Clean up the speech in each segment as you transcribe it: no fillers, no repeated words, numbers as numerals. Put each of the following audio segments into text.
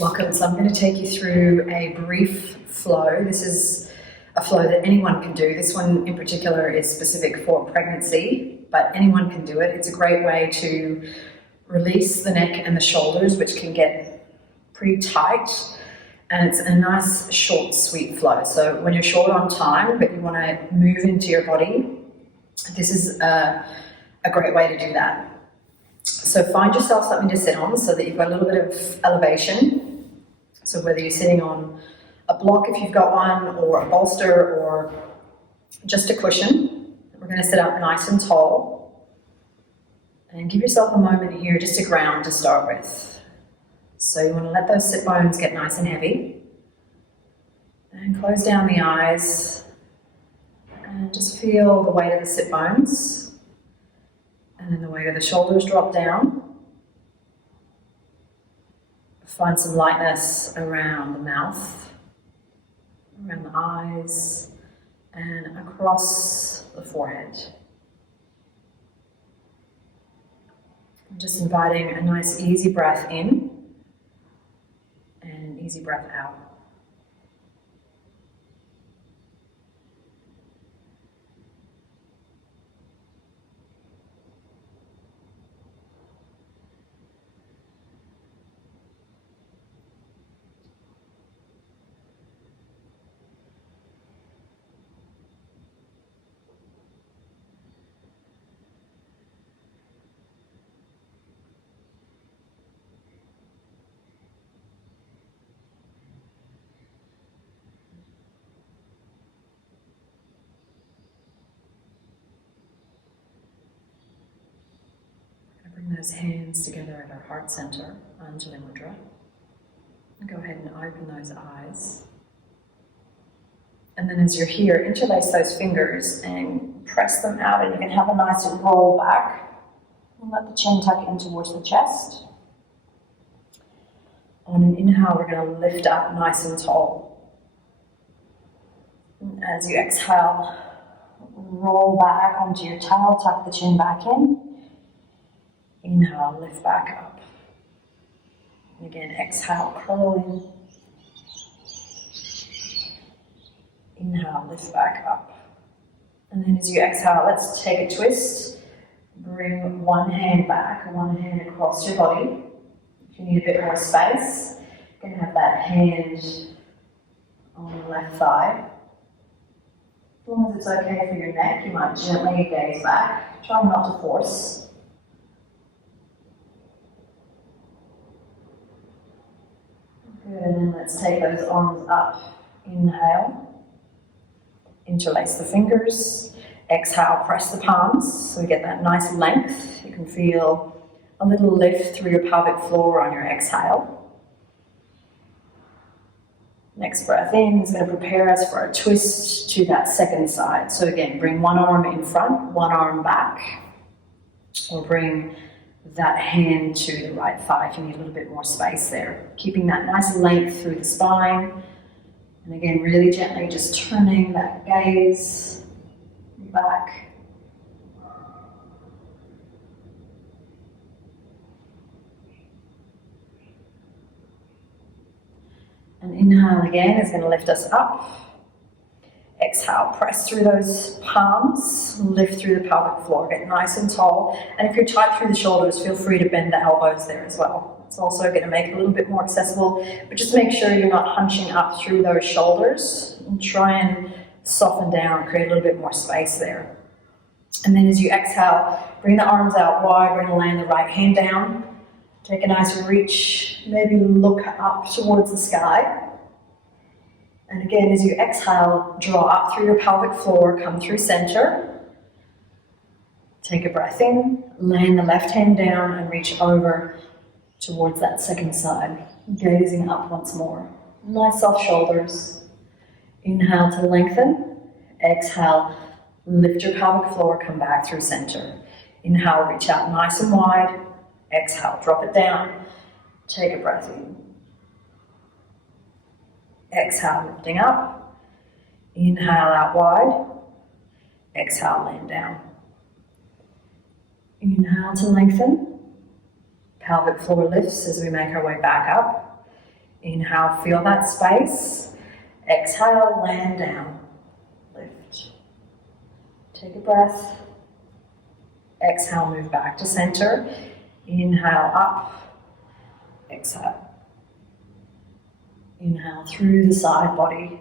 Welcome. So I'm going to take you through a brief flow. This is a flow that anyone can do. This one in particular is specific for pregnancy, but anyone can do it. It's a great way to release the neck and the shoulders, which can get pretty tight. And it's a nice, short, sweet flow. So when you're short on time, but you want to move into your body, this is a great way to do that. So find yourself something to sit on so that you've got a little bit of elevation. So whether you're sitting on a block if you've got one, or a bolster, or just a cushion, we're going to sit up nice and tall. And give yourself a moment here just to ground to start with. So you want to let those sit bones get nice and heavy. And close down the eyes. And just feel the weight of the sit bones. And then the weight of the shoulders drop down. Find some lightness around the mouth, around the eyes, and across the forehead. I'm just inviting a nice easy breath in and an easy breath out. Bring those hands together at our heart center, Anjali Mudra. And go ahead and open those eyes. And then as you're here, interlace those fingers and press them out, and you can have a nice roll back. And let the chin tuck in towards the chest. On an inhale, we're going to lift up nice and tall. And as you exhale, roll back onto your towel, tuck the chin back in. Inhale, lift back up. And again, exhale, curl in. Inhale, lift back up. And then as you exhale, let's take a twist. Bring one hand back, one hand across your body. If you need a bit more space, you can have that hand on the left thigh. As long as it's okay for your neck, you might gently gaze back. Try not to force. Good, and then let's take those arms up. Inhale. Interlace the fingers. Exhale, press the palms so we get that nice length. You can feel a little lift through your pelvic floor on your exhale. Next breath in is going to prepare us for a twist to that second side. So again, bring one arm in front, one arm back, or bring that hand to the right thigh if you need a little bit more space there. Keeping that nice length through the spine. And again, really gently just turning that gaze back. And inhale again is going to lift us up. Exhale, press through those palms, lift through the pelvic floor, get nice and tall. And if you're tight through the shoulders, feel free to bend the elbows there as well. It's also going to make it a little bit more accessible, but just make sure you're not hunching up through those shoulders, and try and soften down, create a little bit more space there. And then as you exhale, bring the arms out wide. We're going to land the right hand down. Take a nice reach, maybe look up towards the sky. And again, as you exhale, draw up through your pelvic floor, come through center. Take a breath in, land the left hand down and reach over towards that second side, gazing up once more. Nice soft shoulders. Inhale to lengthen. Exhale, lift your pelvic floor, come back through center. Inhale, reach out nice and wide. Exhale, drop it down. Take a breath in. Exhale, lifting up. Inhale out wide. Exhale, land down. Inhale to lengthen. Pelvic floor lifts as we make our way back up. Inhale, feel that space. Exhale, land down. Lift. Take a breath. Exhale, move back to center. Inhale, up. Exhale. Inhale through the side body.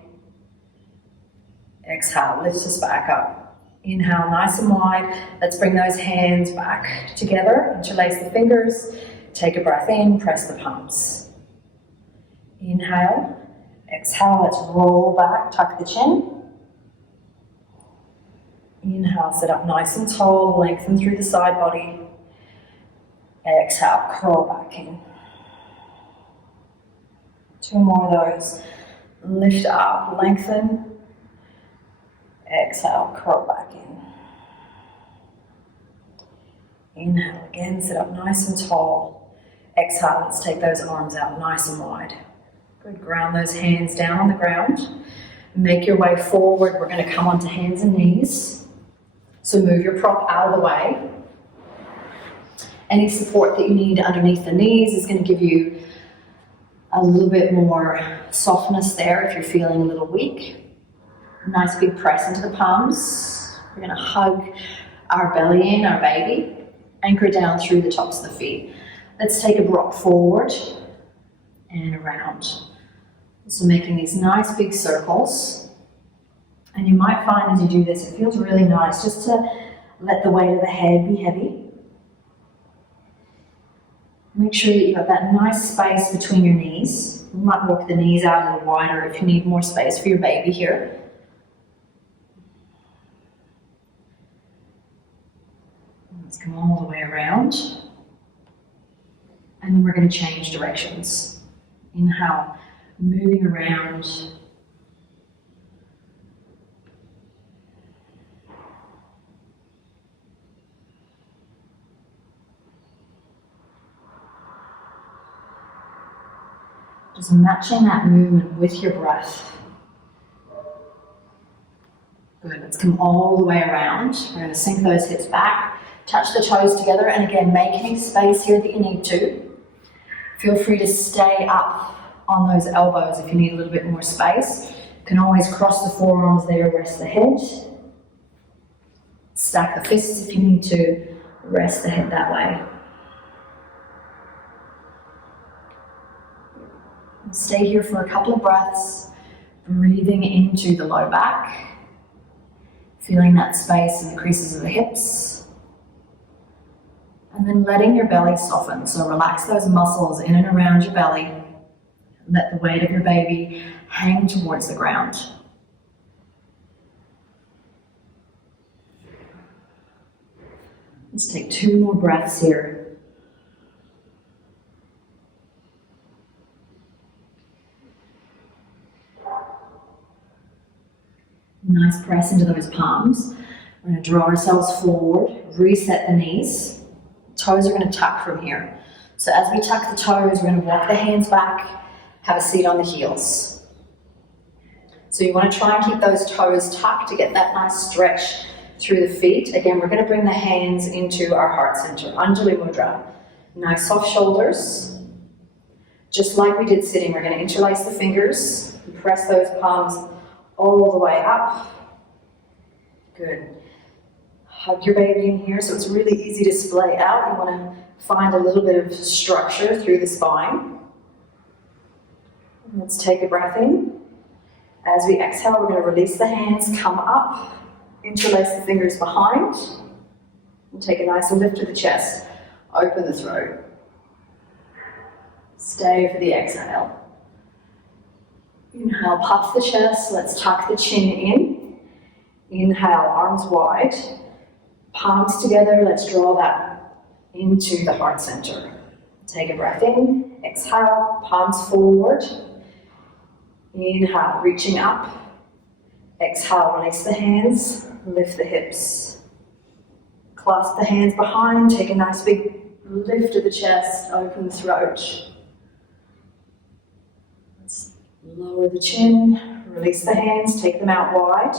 Exhale, lift us back up. Inhale, nice and wide. Let's bring those hands back together. Interlace the fingers. Take a breath in, press the palms. Inhale. Exhale, let's roll back, tuck the chin. Inhale, sit up nice and tall, lengthen through the side body. Exhale, curl back in. 2 more of those. Lift up, lengthen. Exhale, curl back in. Inhale again, sit up nice and tall. Exhale, let's take those arms out nice and wide. Good, ground those hands down on the ground. Make your way forward. We're going to come onto hands and knees. So move your prop out of the way. Any support that you need underneath the knees is going to give you a little bit more softness there if you're feeling a little weak. Nice big press into the palms. We're going to hug our belly in, our baby. Anchor down through the tops of the feet. Let's take a rock forward and around. So making these nice big circles. And you might find as you do this, it feels really nice just to let the weight of the head be heavy. Make sure that you have that nice space between your knees. You might walk the knees out a little wider if you need more space for your baby here. Let's come all the way around. And then we're going to change directions. Inhale, moving around. Just matching that movement with your breath. Good, let's come all the way around. We're going to sink those hips back, touch the toes together, and again, make any space here that you need to. Feel free to stay up on those elbows if you need a little bit more space. You can always cross the forearms there, rest the head. Stack the fists if you need to, rest the head that way. Stay here for a couple of breaths, breathing into the low back, feeling that space in the creases of the hips, and then letting your belly soften. So relax those muscles in and around your belly. Let the weight of your baby hang towards the ground. Let's take 2 more breaths here. Nice press into those palms. We're going to draw ourselves forward, reset the knees. Toes are going to tuck from here. So as we tuck the toes, we're going to walk the hands back, have a seat on the heels. So you want to try and keep those toes tucked to get that nice stretch through the feet. Again, we're going to bring the hands into our heart center, Anjali Mudra. Nice soft shoulders. Just like we did sitting, we're going to interlace the fingers and press those palms all the way up. Good. Hug your baby in here so it's really easy to splay out. You want to find a little bit of structure through the spine. Let's take a breath in. As we exhale, we're going to release the hands, come up, interlace the fingers behind, and take a nice lift of the chest. Open the throat. Stay for the exhale. Inhale, puff the chest. Let's tuck the chin in. Inhale, arms wide. Palms together. Let's draw that into the heart center. Take a breath in. Exhale, palms forward. Inhale, reaching up. Exhale, release the hands. Lift the hips. Clasp the hands behind. Take a nice big lift of the chest. Open the throat. Lower the chin, release the hands, take them out wide.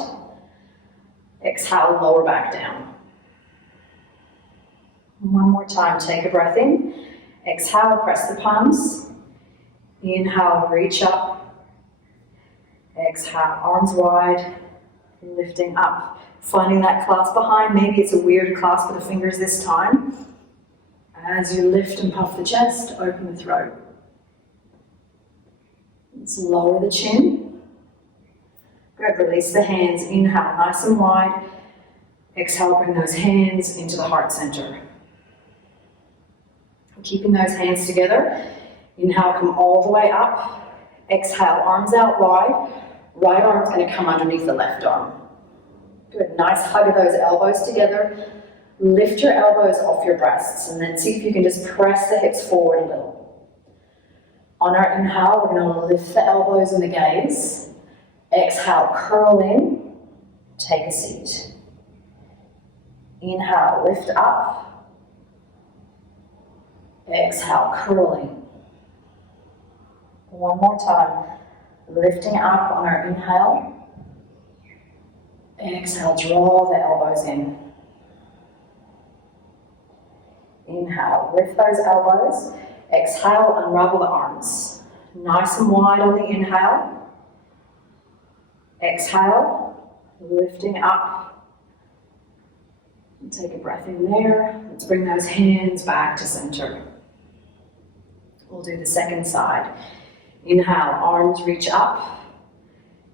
Exhale, lower back down. One more time, take a breath in. Exhale, press the palms. Inhale, reach up. Exhale, arms wide, lifting up. Finding that clasp behind. Maybe it's a weird clasp of the fingers this time. As you lift and puff the chest, open the throat. Let's lower the chin. Good, release the hands. Inhale, nice and wide. Exhale, bring those hands into the heart center. Keeping those hands together. Inhale, come all the way up. Exhale, arms out wide. Right arm's going to come underneath the left arm. Good, nice hug of those elbows together. Lift your elbows off your breasts and then see if you can just press the hips forward a little. On our inhale, we're going to lift the elbows and the gaze. Exhale, curl in, take a seat. Inhale, lift up. Exhale, curling. One more time. Lifting up on our inhale. Exhale, draw the elbows in. Inhale, lift those elbows. Exhale, unravel the arms. Nice and wide on the inhale. Exhale, lifting up. And take a breath in there. Let's bring those hands back to center. We'll do the second side. Inhale, arms reach up.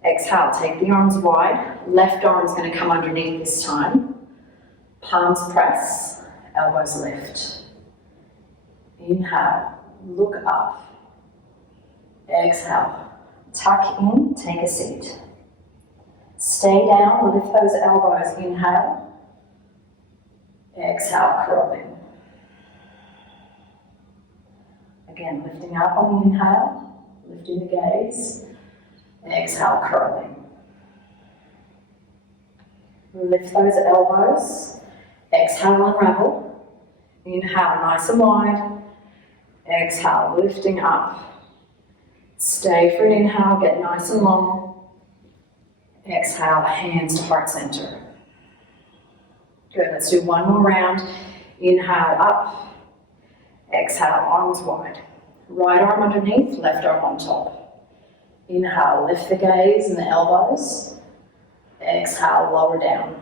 Exhale, take the arms wide. Left arm's going to come underneath this time. Palms press, elbows lift. Inhale, look up. Exhale, tuck in, take a seat. Stay down, lift those elbows. Inhale. Exhale, curl in. Again, lifting up on the inhale, lifting the gaze. Exhale, curling. Lift those elbows. Exhale, unravel. Inhale, nice and wide. Exhale, lifting up. Stay for an inhale, get nice and long. Exhale, hands to heart center. Good, let's do one more round. Inhale, up. Exhale, arms wide. Right arm underneath, left arm on top. Inhale, lift the gaze and the elbows. Exhale, lower down.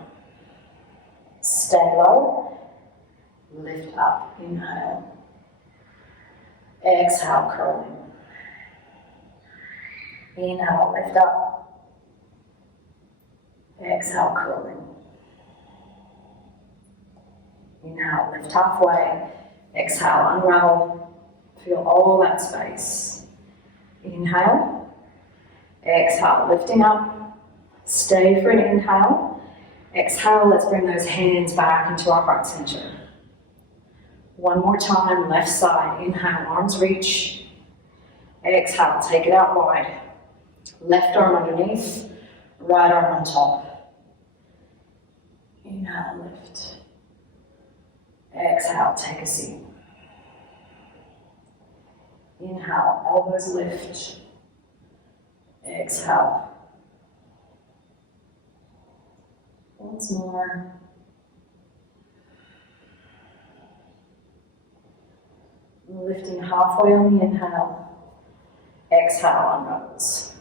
Stay low. Lift up. Inhale. Exhale, curling. Inhale, lift up. Exhale, curling. Inhale, lift halfway. Exhale, unravel. Feel all that space. Inhale. Exhale, lifting up. Stay for an inhale. Exhale, let's bring those hands back into our heart center. One more time, left side. Inhale, arms reach. Exhale, take it out wide. Left arm underneath, right arm on top. Inhale, lift. Exhale, take a seat. Inhale, elbows lift. Exhale. Once more. Lifting halfway on the inhale. Exhale, unravels.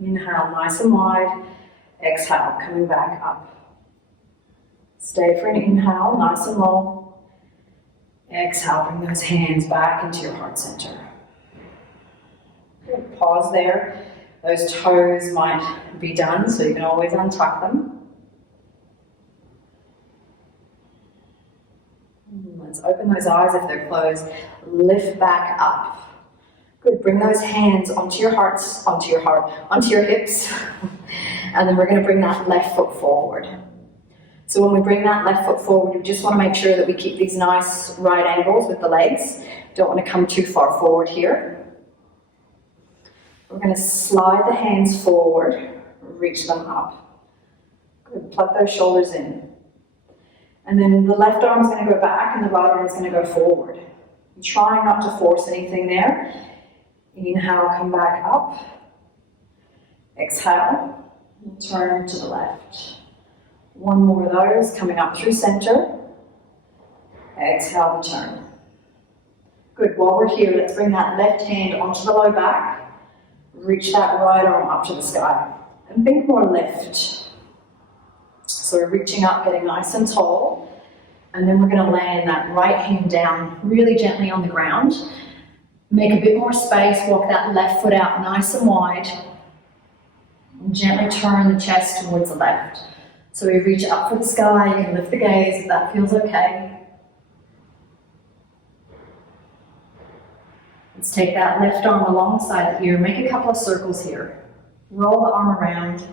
Inhale, nice and wide. Exhale, coming back up. Stay for an inhale, nice and long. Exhale, bring those hands back into your heart center. Good. Pause there. Those toes might be done, so you can always untuck them. Let's open those eyes if they're closed. Lift back up. Good. Bring those hands onto your hips. And then we're going to bring that left foot forward. So when we bring that left foot forward, we just want to make sure that we keep these nice right angles with the legs. Don't want to come too far forward here. We're going to slide the hands forward, reach them up. Good. Plug those shoulders in. And then the left arm is going to go back and the right arm is going to go forward. Try not to force anything there. Inhale, come back up. Exhale, turn to the left. One more of those, coming up through center. Exhale, turn. Good, while we're here, let's bring that left hand onto the low back. Reach that right arm up to the sky. And think more lift. So we're reaching up, getting nice and tall. And then we're going to land that right hand down really gently on the ground. Make a bit more space, walk that left foot out nice and wide. And gently turn the chest towards the left. So we reach up for the sky, you can lift the gaze if that feels okay. Let's take that left arm alongside the ear, make a couple of circles here. Roll the arm around.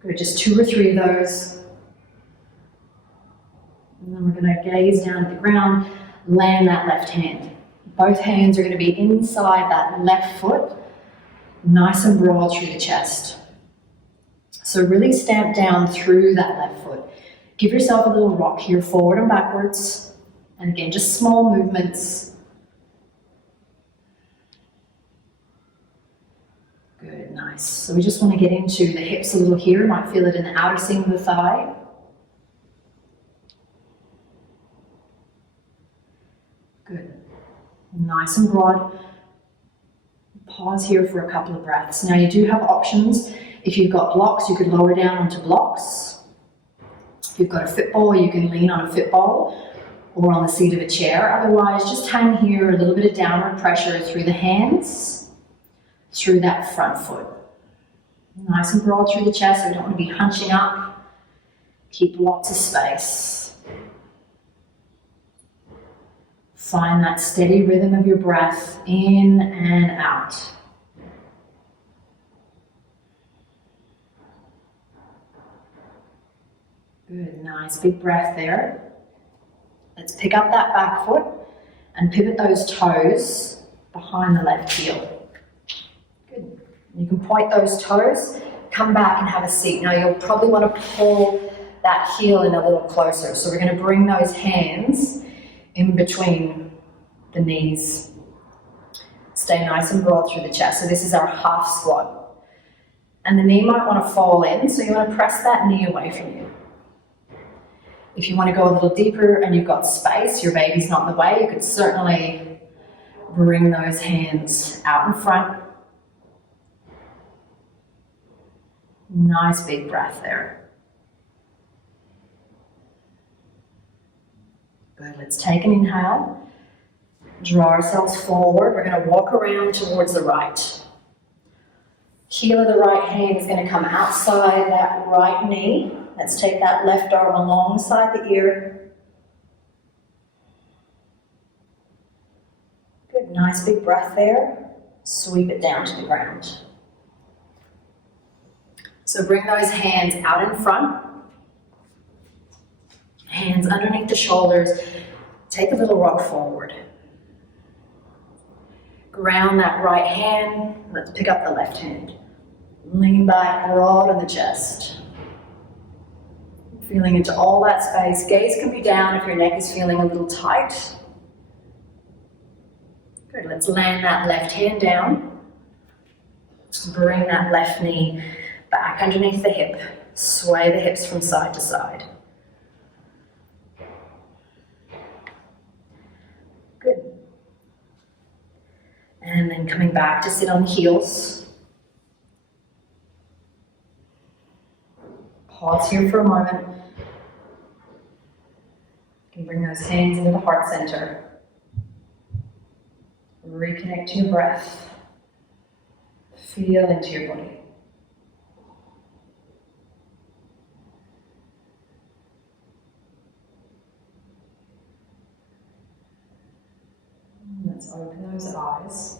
Good, just 2 or 3 of those. And then we're going to gaze down at the ground, land that left hand. Both hands are going to be inside that left foot, nice and broad through the chest. So really stamp down through that left foot. Give yourself a little rock here, forward and backwards. And again, just small movements. Good, nice. So we just want to get into the hips a little here. You might feel it in the outer seam of the thigh. Good. Nice and broad. Pause here for a couple of breaths. Now you do have options. If you've got blocks, you could lower down onto blocks. If you've got a football, you can lean on a football or on the seat of a chair. Otherwise, just hang here, a little bit of downward pressure through the hands, through that front foot. Nice and broad through the chest, so we don't want to be hunching up. Keep lots of space. Find that steady rhythm of your breath in and out. Good, nice big breath there. Let's pick up that back foot and pivot those toes behind the left heel. Good. You can point those toes, come back and have a seat. Now you'll probably want to pull that heel in a little closer. So we're going to bring those hands in between the knees. Stay nice and broad through the chest. So this is our half squat. And the knee might want to fall in, so you want to press that knee away from you. If you want to go a little deeper and you've got space, your baby's not in the way, you could certainly bring those hands out in front. Nice big breath there. Good, let's take an inhale. Draw ourselves forward. We're going to walk around towards the right. Heel of the right hand is going to come outside that right knee. Let's take that left arm alongside the ear. Good, nice big breath there. Sweep it down to the ground. So bring those hands out in front. Hands underneath the shoulders. Take a little rock forward. Ground that right hand. Let's pick up the left hand. Lean back broad on the chest. Feeling into all that space. Gaze can be down if your neck is feeling a little tight. Good, let's land that left hand down. Bring that left knee back underneath the hip. Sway the hips from side to side. Good. And then coming back to sit on the heels. Pause here for a moment. You can bring those hands into the heart center. Reconnect to your breath. Feel into your body. Let's open those eyes.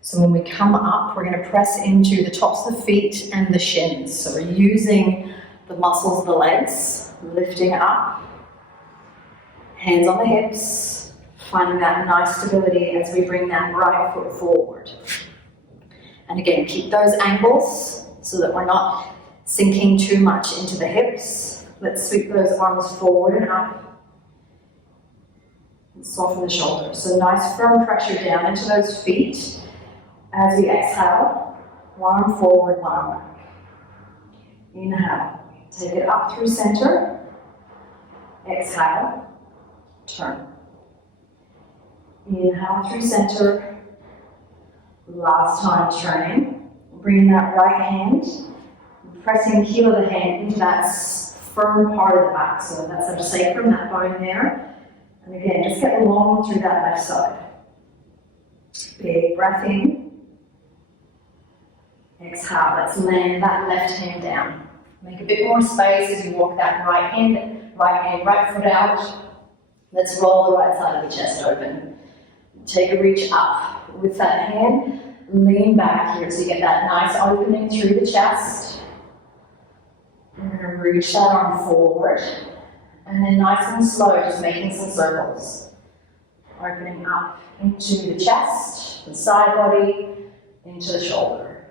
So when we come up, we're going to press into the tops of the feet and the shins. So we're using the muscles of the legs, lifting up, hands on the hips, finding that nice stability as we bring that right foot forward. And again, keep those ankles so that we're not sinking too much into the hips. Let's sweep those arms forward and up. And soften the shoulders. So nice firm pressure down into those feet. As we exhale, one arm forward, one arm back. Inhale. Take it up through center. Exhale, turn. Inhale through center. Last time turning. Bring that right hand, pressing the heel of the hand into that firm part of the back. So that's our sacrum, that bone there. And again, just get long through that left side. Big breath in. Exhale, let's land that left hand down. Make a bit more space as you walk that right foot out. Let's roll the right side of the chest open. Take a reach up with that hand. Lean back here so you get that nice opening through the chest. You're going to reach that arm forward. And then nice and slow, just making some circles. Opening up into the chest, the side body, into the shoulder.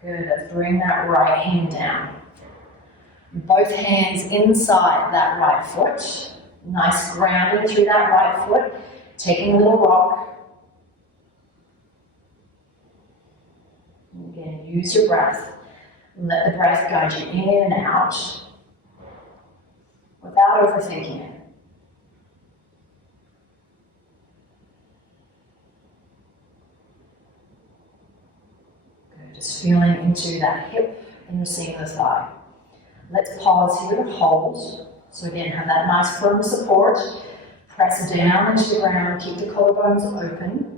Good, let's bring that right hand down. Both hands inside that right foot. Nice grounding through that right foot. Taking a little rock. And again, use your breath. Let the breath guide you in and out without overthinking it. Good, just feeling into that hip and the seam of the thigh. Let's pause here to hold. So again, have that nice firm support. Press down into the ground, keep the collarbones open.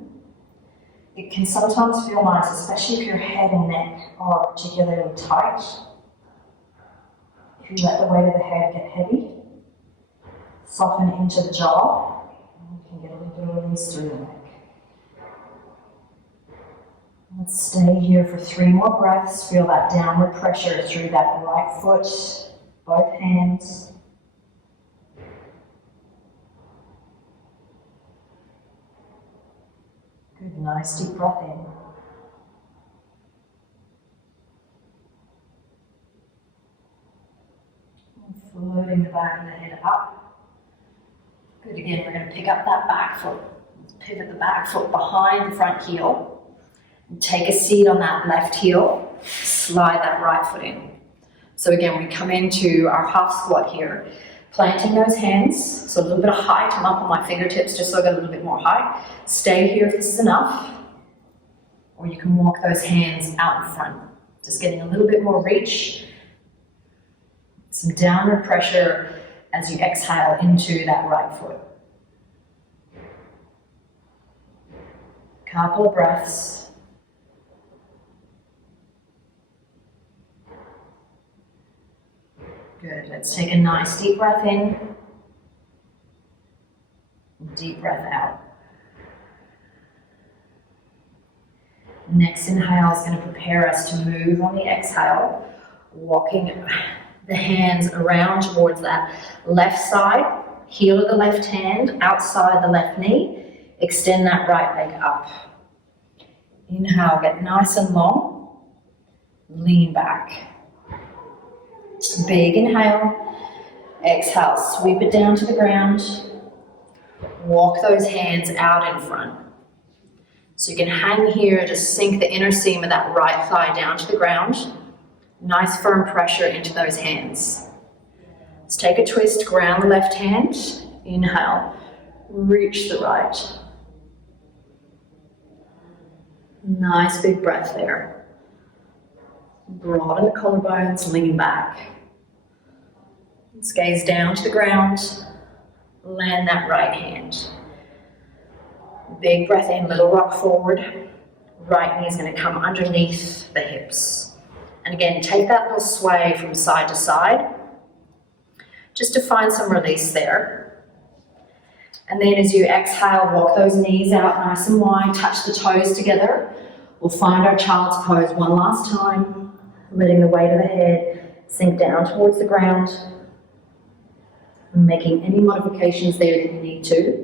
It can sometimes feel nice, especially if your head and neck are particularly tight. If you let the weight of the head get heavy, soften into the jaw, and you can get a little bit of release through the neck. Let's stay here for 3 more breaths. Feel that downward pressure through that right foot, both hands. Good, nice deep breath in. And floating the back of the head up. Good, again, we're going to pick up that back foot. Let's pivot the back foot behind the front heel. And take a seat on that left heel. Slide that right foot in. So again, we come into our half squat here. Planting those hands, so a little bit of height. I'm up on my fingertips just so I get a little bit more height. Stay here if this is enough. Or you can walk those hands out in front. Just getting a little bit more reach. Some downward pressure as you exhale into that right foot. Couple of breaths. Good, let's take a nice deep breath in. Deep breath out. Next inhale is going to prepare us to move on the exhale, walking the hands around towards that left side, heel of the left hand, outside the left knee. Extend that right leg up. Inhale, get nice and long. Lean back. Big inhale. Exhale, sweep it down to the ground. Walk those hands out in front. So you can hang here to sink the inner seam of that right thigh down to the ground. Nice firm pressure into those hands. Let's take a twist, ground the left hand. Inhale, reach the right. Nice big breath there. Broaden the collarbones, lean back. Let's gaze down to the ground. Land that right hand. Big breath in, little rock forward. Right knee is going to come underneath the hips. And again, take that little sway from side to side, just to find some release there. And then as you exhale, walk those knees out nice and wide, touch the toes together. We'll find our child's pose one last time, letting the weight of the head sink down towards the ground, making any modifications there that you need to.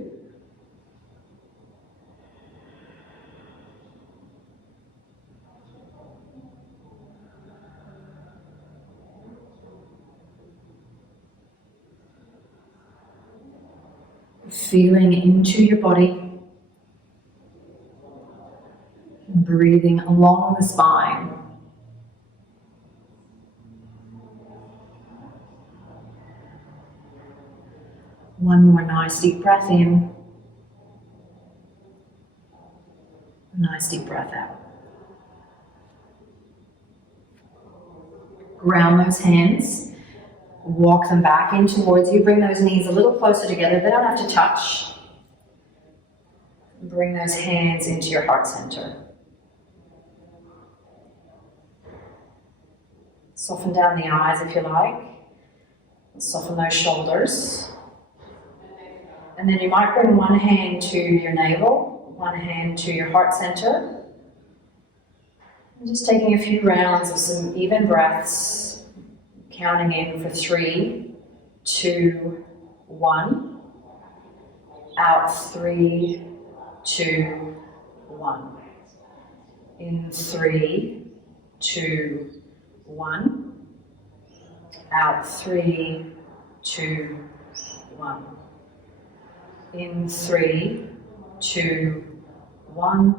Feeling into your body, breathing along the spine. One more nice deep breath in. Nice deep breath out. Ground those hands. Walk them back in towards you. Bring those knees a little closer together. They don't have to touch. Bring those hands into your heart center. Soften down the eyes if you like. Soften those shoulders. And then you might bring one hand to your navel, one hand to your heart center. And just taking a few rounds of some even breaths. Counting in for 3, 2, 1. Out 3, 2, 1. In 3, 2, 1. Out 3, 2, 1. In 3, 2, 1.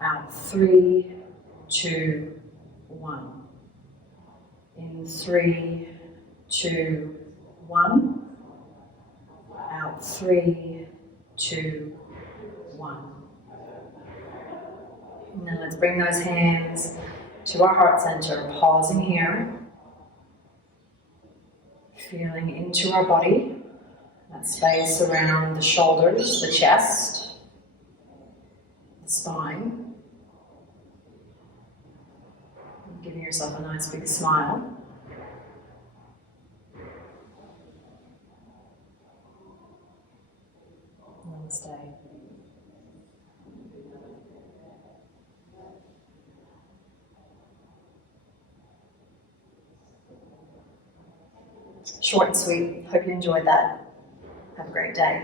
Out 3, 2, 1. In 3, 2, 1. Out 3, 2, 1. And then let's bring those hands to our heart center, pausing here. Feeling into our body, that space around the shoulders, the chest, the spine. Giving yourself a nice big smile. Namaste. Short and sweet. Hope you enjoyed that. Have a great day.